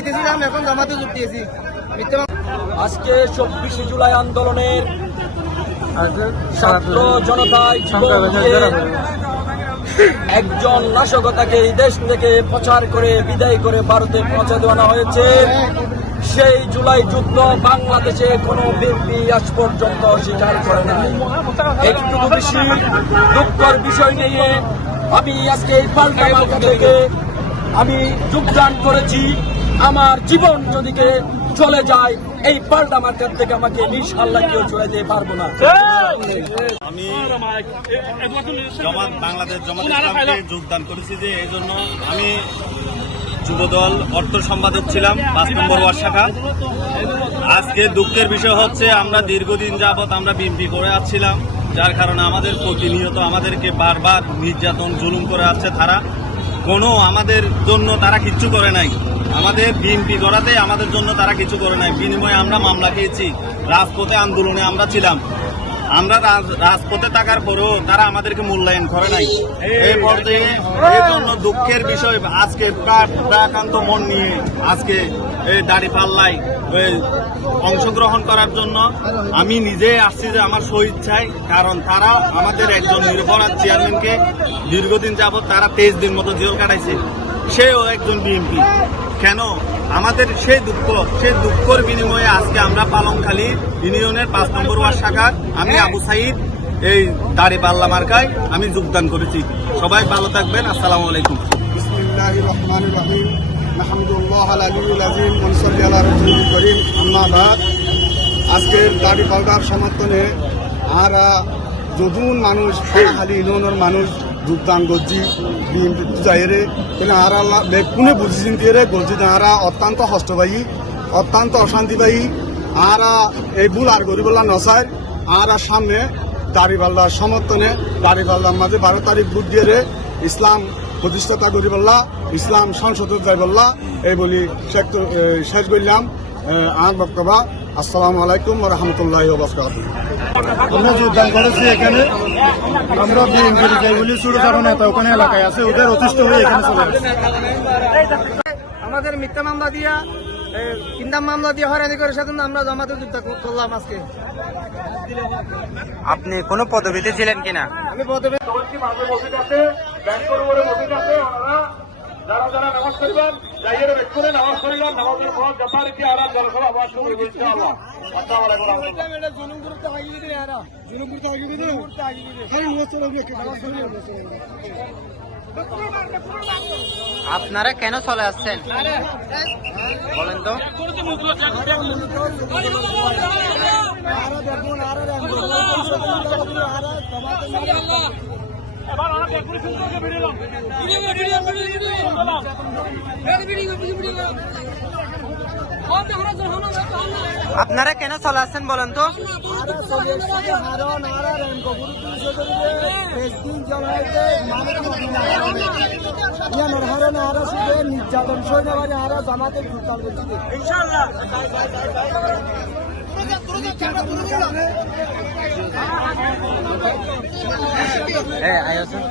বিএনপিতে ছিলাম, এখন জামাতে যোগ দিয়েছি। আজকে 24 জুলাই আন্দোলনের ছাত্র জনতায় জীবন দিয়ে একজন নাশকতাকে এই দেশ থেকে প্রচার করে বিদায় করে ভারতে পৌঁছে দেওয়া হয়েছে। সেই জুলাই যুদ্ধ বাংলাদেশে কোনো ব্যক্তি আজ পর্যন্ত স্বীকার করে নাই। একটু বেশি দুঃখের বিষয় নিয়ে আমি আজকে এই পাল্টা মার্কা থেকে আমি যোগদান করেছি। আমার জীবন যদি চলে যায় এই পাল্টা মার্কার থেকে আমাকে ইনশাআল্লাহ কেউ চলে যেতে পারবো না। আমি বাংলাদেশ জামাত ইসলামকে যোগদান করেছি যে এই জন্য আমি যুবদল অর্থ সম্পাদক ছিলাম 5 নম্বর ওয়ার্ড শাখা। আজকে দুঃখের বিষয় হচ্ছে আমরা দীর্ঘদিন যাবৎ আমরা বিএনপি করে আসছিলাম, যার কারণে আমাদের প্রতিনিয়ত আমাদেরকে বারবার নির্যাতন জুলুম করে আসছে। তারা কোনো আমাদের জন্য তারা কিচ্ছু করে নাই, আমাদের বিএনপি করাতে আমাদের জন্য তারা কিছু করে নাই। বিনিময়ে আমরা মামলা খেয়েছি, রাজপথে আন্দোলনে আমরা ছিলাম। আমরা রাজপথে থাকার পরেও তারা আমাদেরকে মূল্যায়ন করে নাই। এই পর্যায়ে এই জন্য দুঃখের বিষয় আজকে প্রাকান্ত মন নিয়ে আজকে এই দাঁড়িপাল্লায় অংশগ্রহণ করার জন্য আমি নিজে আসছি যে আমার স্বইচ্ছায়, কারণ তারা আমাদের একজন নিরপরাধ চেয়ারম্যানকে দীর্ঘদিন যাবৎ তারা 23 দিন মতো জেল কাটাইছে। সেও একজন বিএনপি। কেন আমাদের সেই দুঃখের বিনিময়ে আজকে আমরা পালংখালী ইউনিয়নের 5 নম্বর ওয়ার্ড শাখার আমি আবু সাইদ এই দাঁড়িপাল্লা মার্কায় আমি যোগদান করেছি। সবাই ভালো থাকবেন। আসসালামু আলাইকুম। বিসমিল্লাহির রহমানির রহিম। আলহামদুলিল্লাহ আল-আলিয়্যিল আযীম ওয়া সাল্লি আলা রাসূলিল কারীম। আম্মা বাদ। আজকের দাঁড়িপাল্লার সমর্থনে আরা যদুন মানুষ পালংখালী ইউনিয়নের মানুষ যোগদান করছি বিএনপি যাইরে কিন্তু আর কোনে বুঝি চিন্তিয়ে করছি আর অত্যন্ত হস্তবাহী, অত্যন্ত অশান্তিবাহী। আর এই ভুল আর গরিবল্লা নসার আর সামনে দাঁড়িপাল্লার সমর্থনে দাঁড়িপাল্লার মাঝে 12 তারিখ ভোট দিয়ে ইসলাম প্রতিষ্ঠাতা গরিবল্লা, ইসলাম সংসদ যাইবল্লা এই বলি শেষ করলাম আমার বক্তব্য। আসসালামু আলাইকুম ওয়া রাহমাতুল্লাহি ওয়া বারাকাতুহু। আমরা যোগদান করেছি এখানে, আমরা বিএনপির যেগুলি ছোটখাটো নেতা ওখানে এলাকায় আছে ওদের অতিষ্ঠ হয়ে এখানে চলে আসছে। আমাদের মিথ্যা মামলা দিয়া কিন্দাম মামলা দিয়ে হয়রানি করে সেজন্য আমরা জামাতে যুদ্ধ করলাম আজকে। আপনি কোনো পদবিতে ছিলেন কিনা? আমি পদবি যারা যারা নামাজ পড়বেন যাইয়ের বেশ করে নামাজ পড়লাম, নামাজের পর যথারীতি আর জনসভা আবার শুরু করতে হবে। আপনারা কেন চলে আসছেন বলেন তো? আপনারা কেন চলে আসছেন বলেন তো? নির্যাতন জামাতে আয়োজন